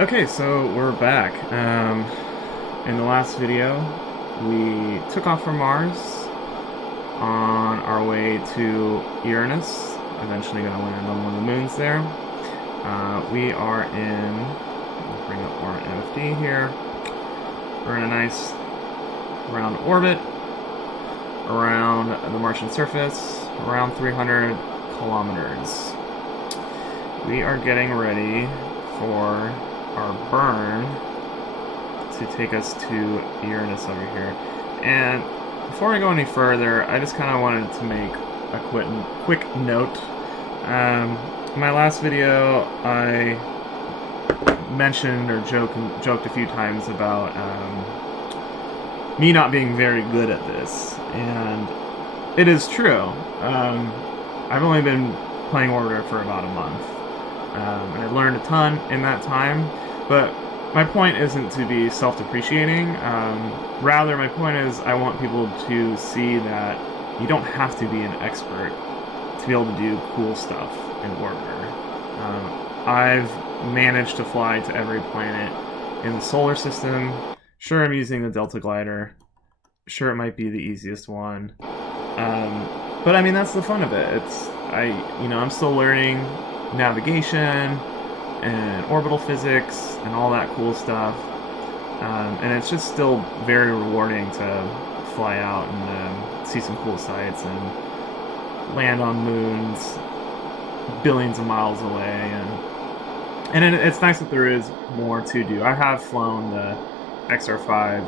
Okay, so we're back. In the last video, we took off from Mars on our way to Uranus, eventually going to land on one of the moons there. We are in, I'll bring up our MFD here. We're in a nice round orbit around the Martian surface, around 300 kilometers. We are getting ready for our burn to take us to Uranus over here. And before I go any further, I just kind of wanted to make a quick note. In my last video, I mentioned or joked a few times about me not being very good at this, and it is true. I've only been playing Orbiter for about a month, and I've learned a ton in that time, but my point isn't to be self-depreciating. Rather, my point is I want people to see that you don't have to be an expert to be able to do cool stuff in Orbiter. I've managed to fly to every planet in the solar system. Sure, I'm using the Delta Glider. Sure, it might be the easiest one. But I mean, that's the fun of it. I'm still learning navigation and orbital physics and all that cool stuff. And it's just still very rewarding to fly out and see some cool sights and land on moons billions of miles away. And it's nice that there is more to do. I have flown the XR5,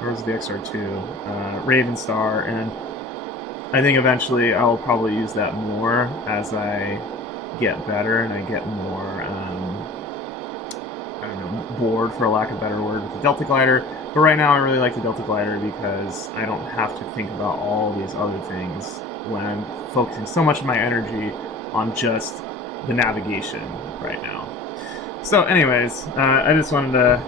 or was it the XR2, Raven Star, and I think eventually I'll probably use that more as I get better and I get more, I don't know, bored, for a lack of a better word, with the Delta Glider. But right now I really like the Delta Glider because I don't have to think about all these other things when I'm focusing so much of my energy on just the navigation right now. So anyways, I just wanted to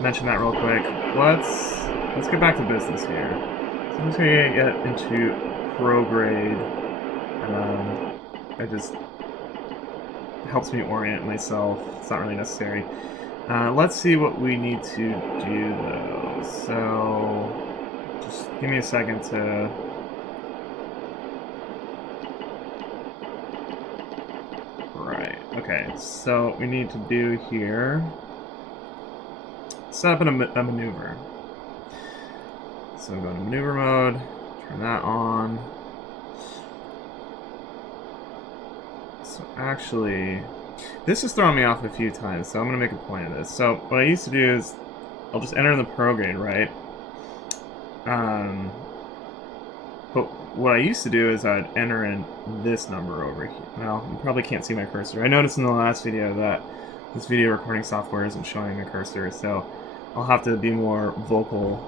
mention that real quick. Let's get back to business here. So I'm just gonna get into prograde. It just helps me orient myself. It's not really necessary. Let's see what we need to do though. So just give me a second to okay, so what we need to do here, set up a maneuver. So go to maneuver mode, turn that on. So actually, this has thrown me off a few times, so I'm going to make a point of this. So what I used to do is, I'll just enter in the prograde, right? But what I used to do is I'd enter in this number over here. Well, you probably can't see my cursor. I noticed in the last video that this video recording software isn't showing the cursor, so I'll have to be more vocal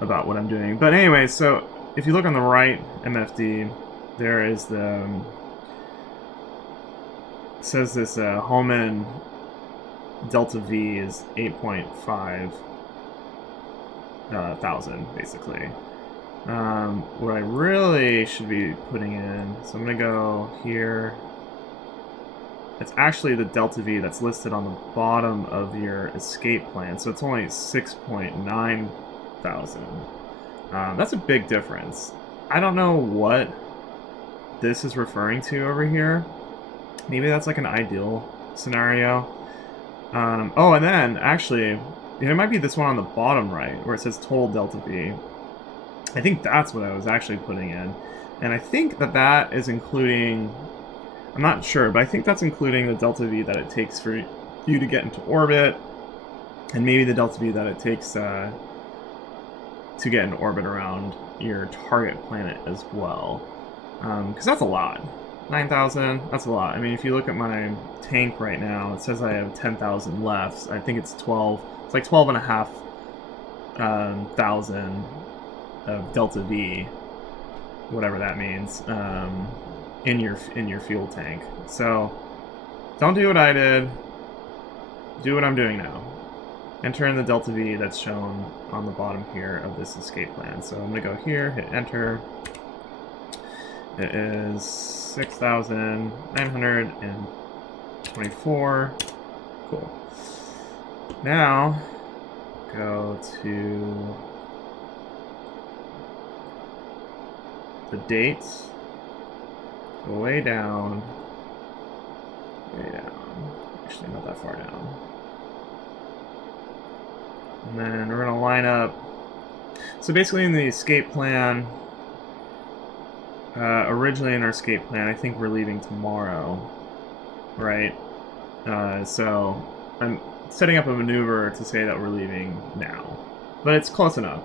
about what I'm doing. But anyway, so if you look on the right MFD, there is the it says this Holman delta V is 8.5 thousand, basically. What I really should be putting in, so I'm gonna go here. It's actually the delta V that's listed on the bottom of your escape plan, so it's only 6.9 thousand. That's a big difference. I don't know what this is referring to over here. Maybe that's like an ideal scenario. Oh, and then actually, it might be this one on the bottom right where it says total delta V. I think that's what I was actually putting in. And I think that that is including, I'm not sure, but I think that's including the delta V that it takes for you to get into orbit, and maybe the delta V that it takes to get in orbit around your target planet as well. Because that's a lot. 9,000, that's a lot. I mean, if you look at my tank right now, it says I have 10,000 left. I think it's 12, it's like 12 and a half thousand of delta V, whatever that means, in your fuel tank. So don't do what I did. Do what I'm doing now. Enter in the delta V that's shown on the bottom here of this escape plan. So I'm gonna go here, hit enter. It is 6,924. Cool. Now, go to the dates. Go way down. Way down. Actually, not that far down. And then we're going to line up. So basically in the escape plan, originally in our escape plan, I think we're leaving tomorrow, right? So I'm setting up a maneuver to say that we're leaving now. But it's close enough.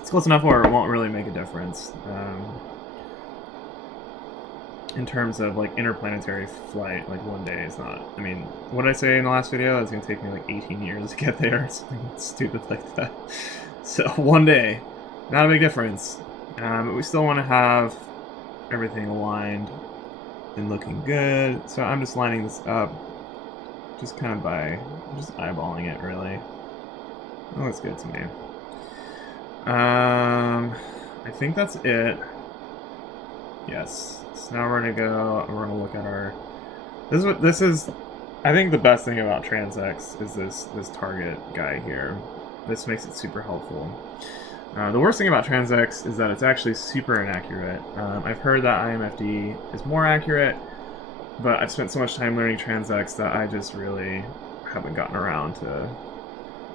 It's close enough where it won't really make a difference. In terms of like interplanetary flight, like 1 day is not. I mean, what did I say in the last video? It's gonna take me like 18 years to get there, something stupid like that. So 1 day, not a big difference. But we still want to have everything aligned and looking good. So I'm just lining this up, just kind of by just eyeballing it, really. That looks good to me. I think that's it. Yes. So now we're gonna look at our. This is. I think the best thing about TransX is this target guy here. This makes it super helpful. The worst thing about TransX is that it's actually super inaccurate. I've heard that IMFD is more accurate, but I've spent so much time learning TransX that I just really haven't gotten around to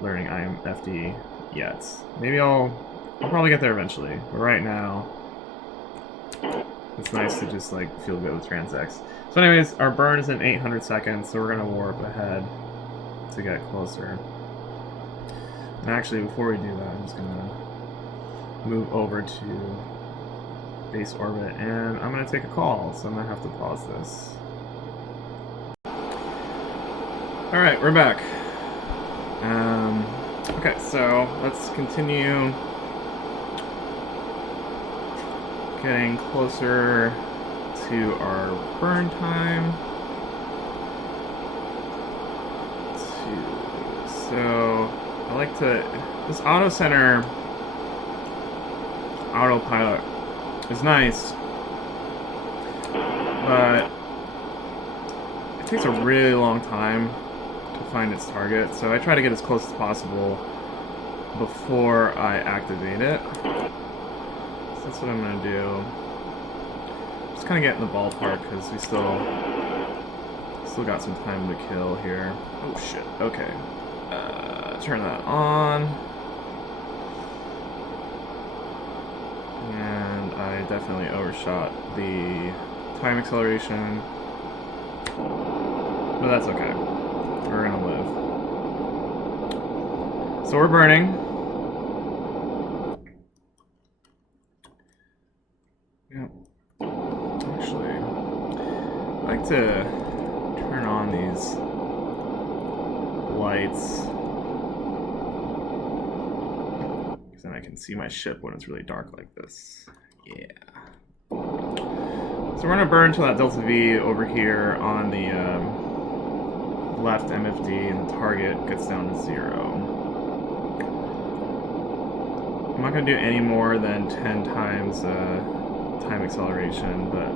learning IMFD yet. Maybe I'll probably get there eventually, but right now it's nice to just like feel good with TransX. So anyways, our burn is in 800 seconds, so we're gonna warp ahead to get closer. And actually, before we do that, I'm just gonna move over to base orbit, and I'm gonna take a call, so I'm gonna have to pause this. All right, we're back. Okay, so let's continue getting closer to our burn time. So I like to, this auto center autopilot is nice, but it takes a really long time to find its target, so I try to get as close as possible before I activate it. So that's what I'm going to do. Just kind of get in the ballpark because we still got some time to kill here. Oh shit, okay. Turn that on. And I definitely overshot the time acceleration. But that's okay. We're gonna live. So we're burning. Yep. Actually, I like to turn on these lights. Because then I can see my ship when it's really dark like this. Yeah. So we're gonna burn till that delta V over here on the left MFD, and the target gets down to 0. I'm not going to do any more than 10 times time acceleration, but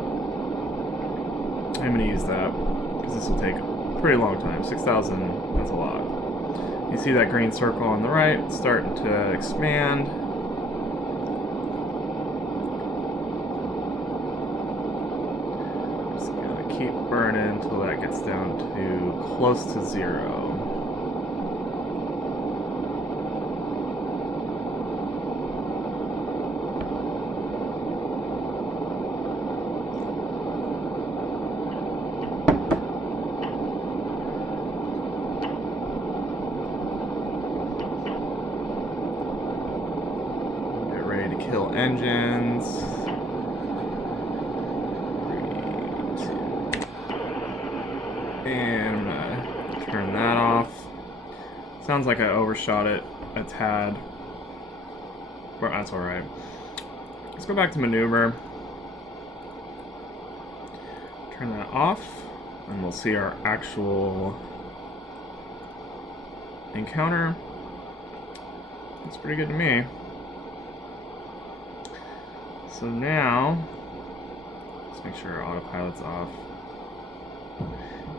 I'm going to use that because this will take a pretty long time. 6,000, that's a lot. You see that green circle on the right starting to expand. Just going to keep burning until that gets down to close to 0. Kill engines. 3, 2. And I'm gonna turn that off. Sounds like I overshot it a tad, but that's alright. Let's go back to maneuver. Turn that off, and we'll see our actual encounter. Looks pretty good to me. So now, let's make sure our autopilot's off.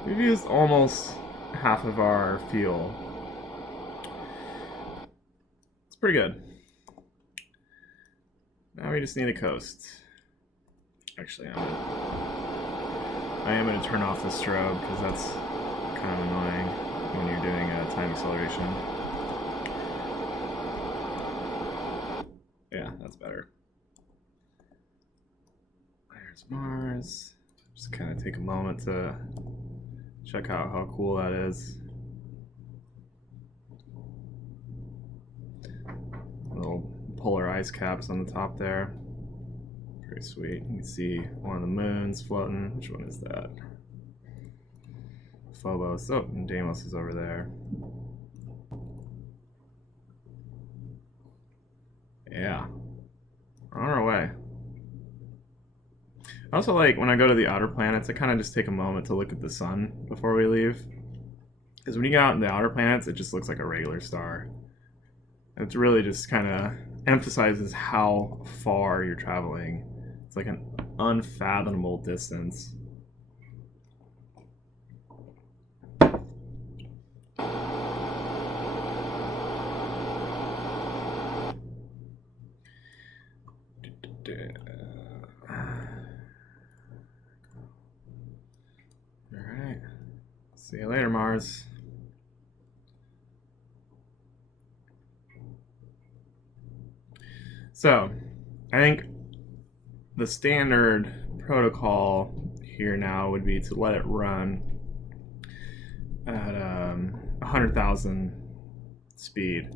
We've used almost half of our fuel. It's pretty good. Now we just need a coast. Actually, I am going to turn off the strobe because that's kind of annoying when you're doing a time acceleration. Yeah, that's better. There's Mars. Just kind of take a moment to check out how cool that is. Little polar ice caps on the top there. Pretty sweet. You can see one of the moons floating. Which one is that? Phobos. Oh, and Deimos is over there. Yeah. We're on our way. I also like when I go to the outer planets, I kind of just take a moment to look at the sun before we leave. Because when you go out in the outer planets, it just looks like a regular star. It really just kind of emphasizes how far you're traveling. It's like an unfathomable distance. Alright. See you later, Mars. So, I think the standard protocol here now would be to let it run at 100,000 speed.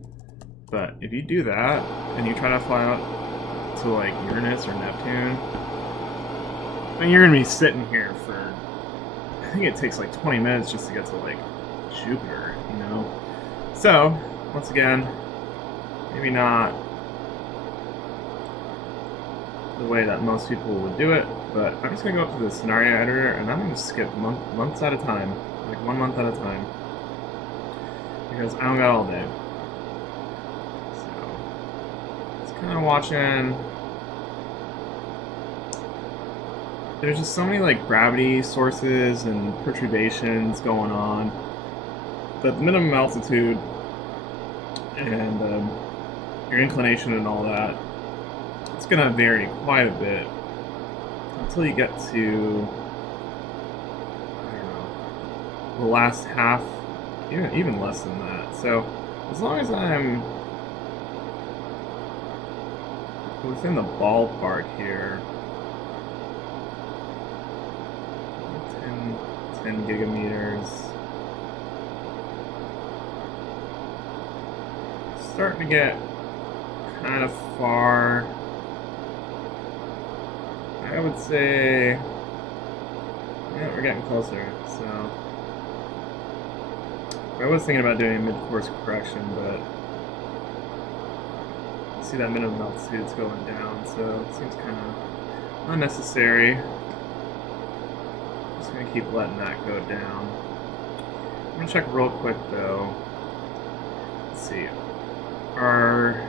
But if you do that and you try to fly out to like Uranus or Neptune, then you're gonna be sitting here for, I think it takes like 20 minutes just to get to like Jupiter, you know? So, once again, maybe not the way that most people would do it, but I'm just gonna go up to the scenario editor and I'm gonna skip months at a time, like 1 month at a time, because I don't got all day. So, just kind of watching. There's just so many like gravity sources and perturbations going on that the minimum altitude and your inclination and all that, it's gonna vary quite a bit until you get to, I don't know, the last half, even less than that. So as long as I'm within the ballpark here, 10 gigameters, starting to get kind of far. I would say, yeah, we're getting closer. So I was thinking about doing a mid-course correction, but you see that minimum altitude's going down, so it seems kind of unnecessary. Just gonna keep letting that go down. I'm gonna check real quick though. Let's see. Our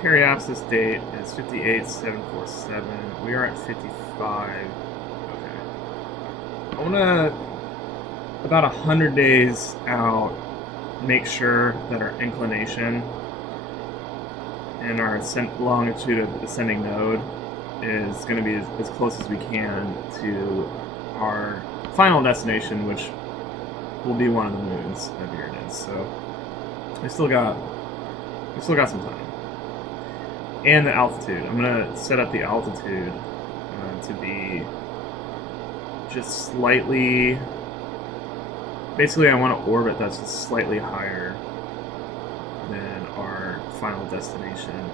periapsis date is 58,747. We are at 55. Okay. I want to, about 100 days out, make sure that our inclination and our longitude of ascending node is going to be as close as we can to our final destination, which will be one of the moons of Uranus. So we still got some time. And the altitude. I'm gonna set up the altitude to be just slightly. Basically, I want to orbit that's just slightly higher than our final destination.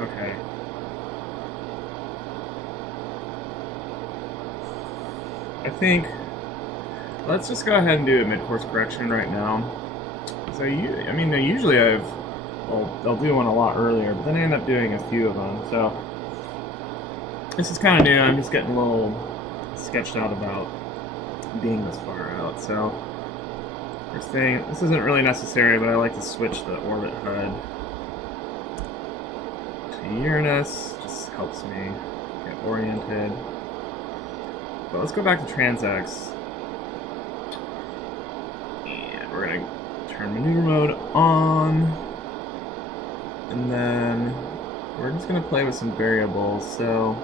Okay. I think let's just go ahead and do a mid-course correction right now. So I mean, usually I'll do one a lot earlier, but then I end up doing a few of them. So This is kind of new. I'm just getting a little sketched out about being this far out. So first thing, this isn't really necessary, but I like to switch the orbit HUD to Uranus. Just helps me get oriented. But let's go back to TransX. And we're going to turn maneuver mode on. And then we're just going to play with some variables. So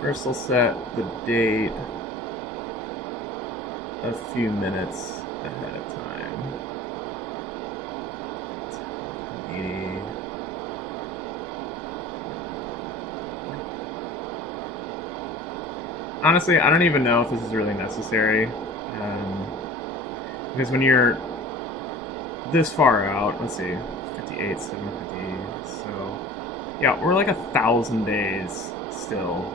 first we'll set the date a few minutes ahead of time. 80. Honestly, I don't even know if this is really necessary. Because when you're this far out, let's see, 58, 750, so yeah, we're like 1,000 days still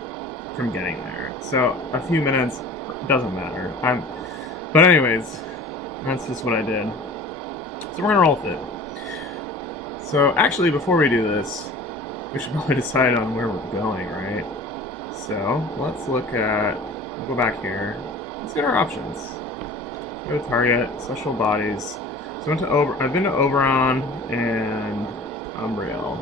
from getting there. So a few minutes doesn't matter. But anyways, that's just what I did. So we're gonna roll with it. So actually, before we do this, we should probably decide on where we're going, right? So let's look at, we'll go back here. Let's get our options. Go to target, celestial bodies. So I've been to Oberon and Ariel.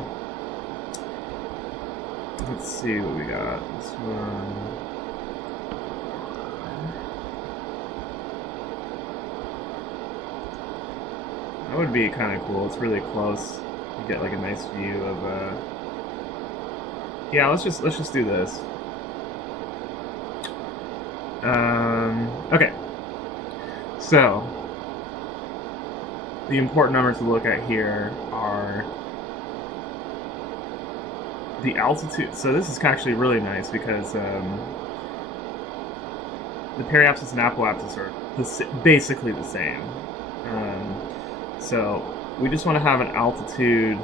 Let's see what we got. This one. That would be kind of cool. It's really close. You get like a nice view of. Yeah, let's just do this. Okay. So the important numbers to look at here are the altitude. So this is actually really nice because the periapsis and apoapsis are basically the same. So we just want to have an altitude,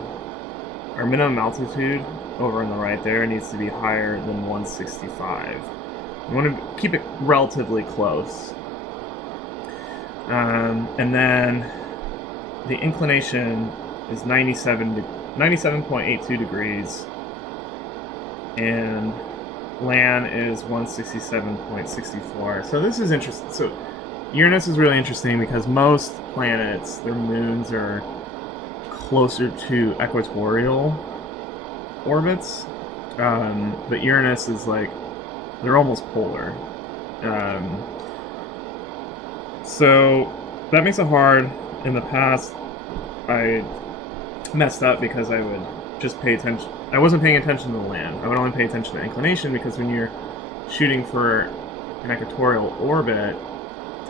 our minimum altitude over on the right there needs to be higher than 165. We want to keep it relatively close. And then the inclination is 97.82 degrees, and LAN is 167.64. So this is interesting. So Uranus is really interesting because most planets, their moons are closer to equatorial orbits, but Uranus is like, they're almost polar. So that makes it hard. In the past, I messed up because I would just pay attention. I wasn't paying attention to the land. I would only pay attention to inclination, because when you're shooting for an equatorial orbit,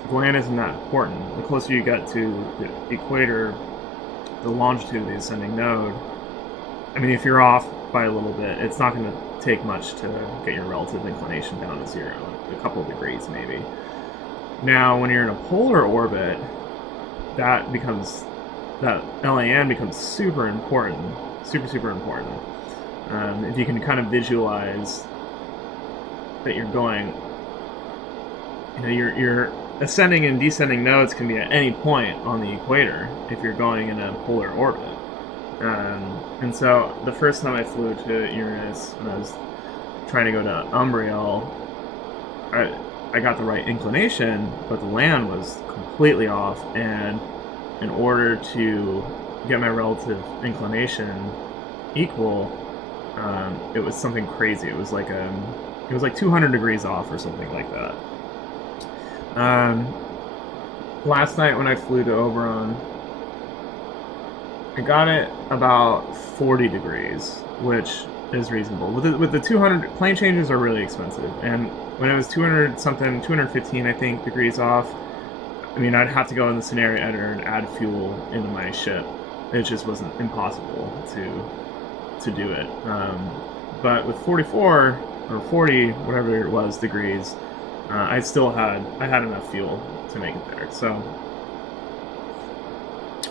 the land isn't that important. The closer you get to the equator, the longitude of the ascending node, I mean, if you're off by a little bit, it's not going to take much to get your relative inclination down to 0, a couple of degrees maybe. Now, when you're in a polar orbit, that LAN becomes super important, super important. If you can kind of visualize that you're going, you know, your ascending and descending nodes can be at any point on the equator if you're going in a polar orbit. And so the first time I flew to Uranus, when I was trying to go to Ariel, I got the right inclination, but the land was completely off, and in order to get my relative inclination equal, it was something crazy. It was like 200 degrees off or something like that. Last night when I flew to Oberon, I got it about 40 degrees, which is reasonable. With the 200, plane changes are really expensive, and when it was 200 something, 215 I think degrees off, I mean, I'd have to go in the scenario editor and add fuel into my ship. It just wasn't impossible to do it. But with 44 or 40, whatever it was, degrees, I had enough fuel to make it there. So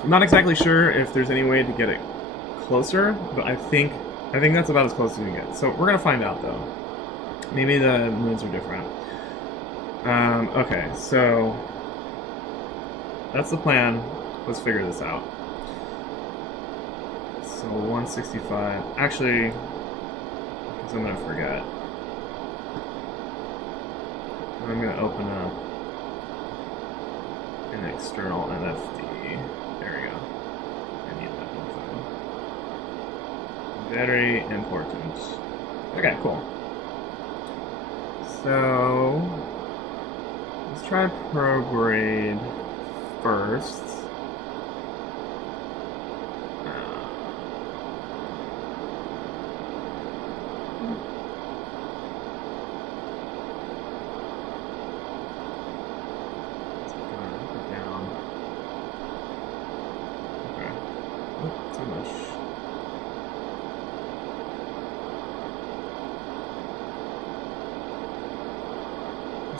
I'm not exactly sure if there's any way to get it closer, but I think that's about as close as we can get. So we're gonna find out though. Maybe the moons are different. Okay, so that's the plan. Let's figure this out. So 165. Actually, because I'm going to forget. I'm going to open up an external MFD. There we go. I need that info. Very important. Okay, cool. So let's try prograde first.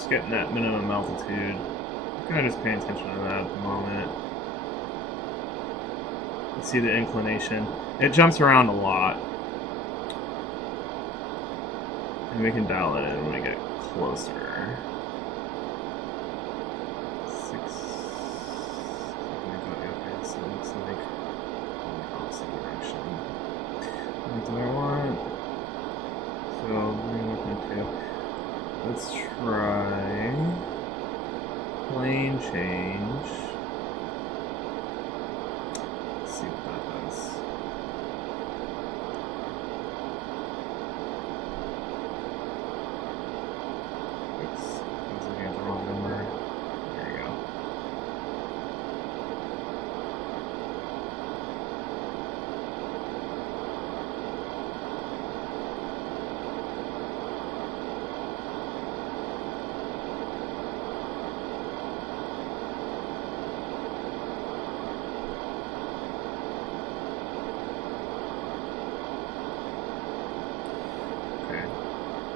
Getting that minimum altitude. I'm kind of just paying attention to that at the moment. You see the inclination. It jumps around a lot. And we can dial it in when we get closer. 6. Okay, so it looks like in the opposite direction. What do I want? So, what can I do? Let's try plane change. Let's see what that does. Oops, I was looking at the wrong number. There you go.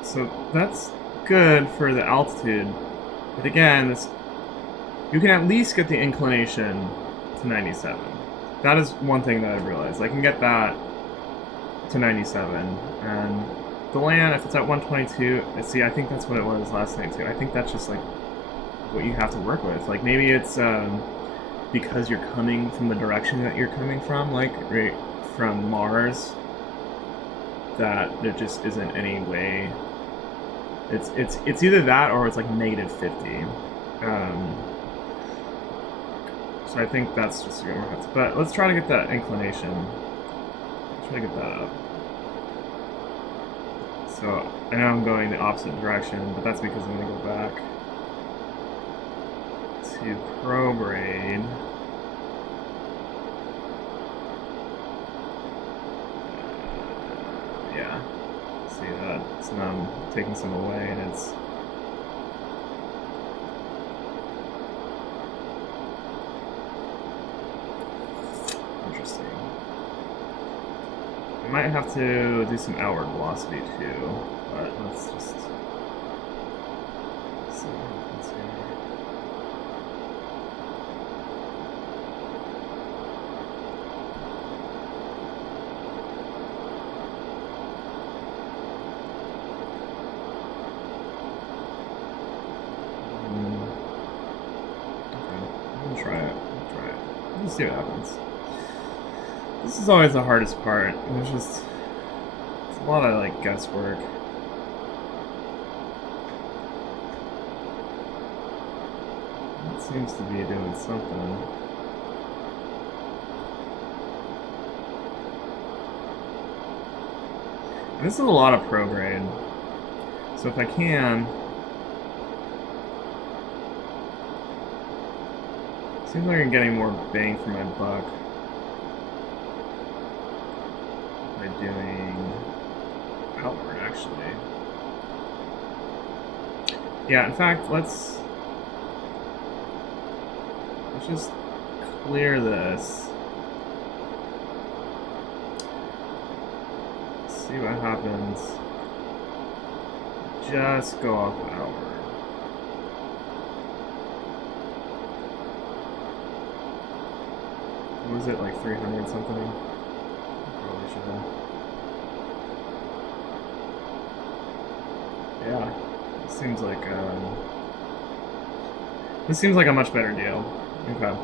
So that's good for the altitude, but again, you can at least get the inclination to 97. That is one thing that I've realized. I can get that to 97, and the land, if it's at 122, see, I think that's what it was last night too. I think that's just like what you have to work with. Like maybe it's because you're coming from the direction that you're coming from, like right from Mars, that there just isn't any way. It's either that or it's like -50. So I think that's just gonna have to. But let's try to get that inclination. Let's try to get that up. So I know I'm going the opposite direction, but that's because I'm gonna go back to prograde. Yeah. See that? So now I'm taking some away, and it's interesting. I might have to do some outward velocity too, but let's just see what happens here. Try it. Let's see what happens. This is always the hardest part. It's a lot of like guesswork. It seems to be doing something. And this is a lot of prograde. So if I can. Seems like I'm getting more bang for my buck by doing outward, actually. Yeah, in fact, let's just clear this. See what happens. Just go off outward. Was it like 300 something? Probably should have. Yeah, this seems like a much better deal. Okay.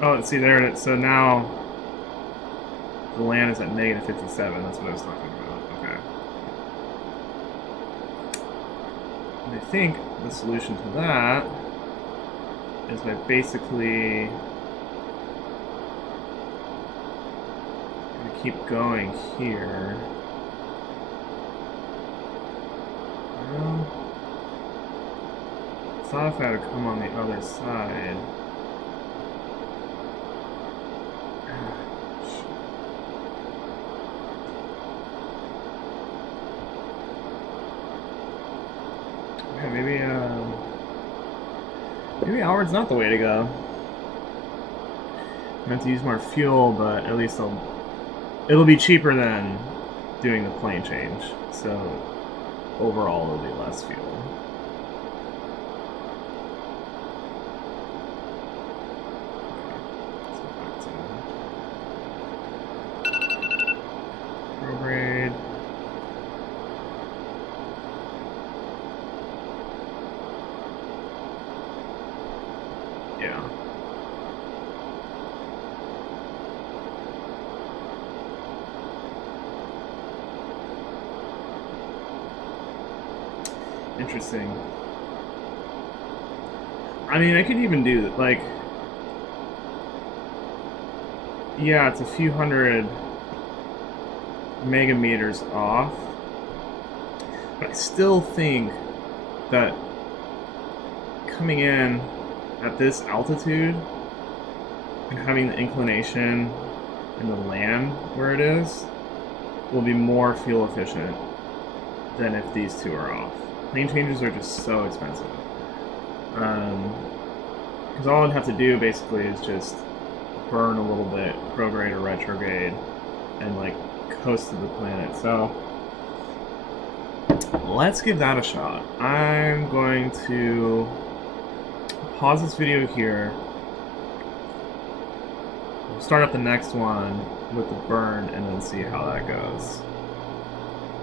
Oh, see there it is. So now The land is at negative 57. That's what I was talking about. Okay. And I think the solution to that is by basically gonna keep going here. Well, I thought if I had to come on the other side. Yeah, maybe outward's not the way to go. I have to use more fuel, but at least it'll be cheaper than doing the plane change. So overall, it'll be less fuel. Prograde. Yeah. Interesting. I mean, I could even do, like, yeah, it's a few hundred megameters off, but I still think that coming in at this altitude and having the inclination and the land where it is will be more fuel efficient than if these two are off. Plane changes are just so expensive. Because all I'd have to do basically is just burn a little bit, prograde or retrograde, and like coast to the planet. So let's give that a shot. I'm going to pause this video here. We'll start up the next one with the burn and then see how that goes.